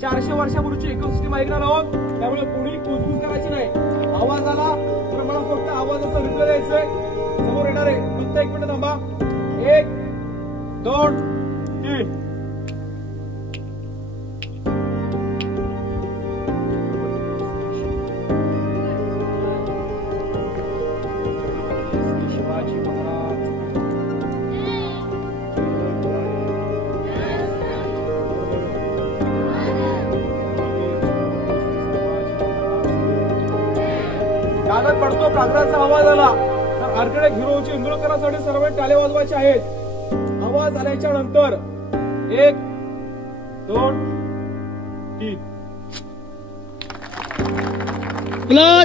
400 वर्षापूर्वीची इकोसिस्टम ऐकणार आहोत, त्यामुळे कोणी कुजबुज करायची नाही. आवाज आला तर मला फक्त आवाजाचा रिप्लाय द्यायचंय. समोर येणार आहे, फक्त 1 मिनिट थांबा. 1 2 3. शिवाजी महाराज कागद पडतो, कागदाचा आवाज आला तर आर्किटेक्ट हिरोची इंदुरकरांसाठी सर्व टाळे वाजवायचे आहेत. आवाज आल्याच्या नंतर 1 2 3.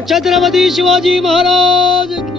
छत्रपती शिवाजी महाराज.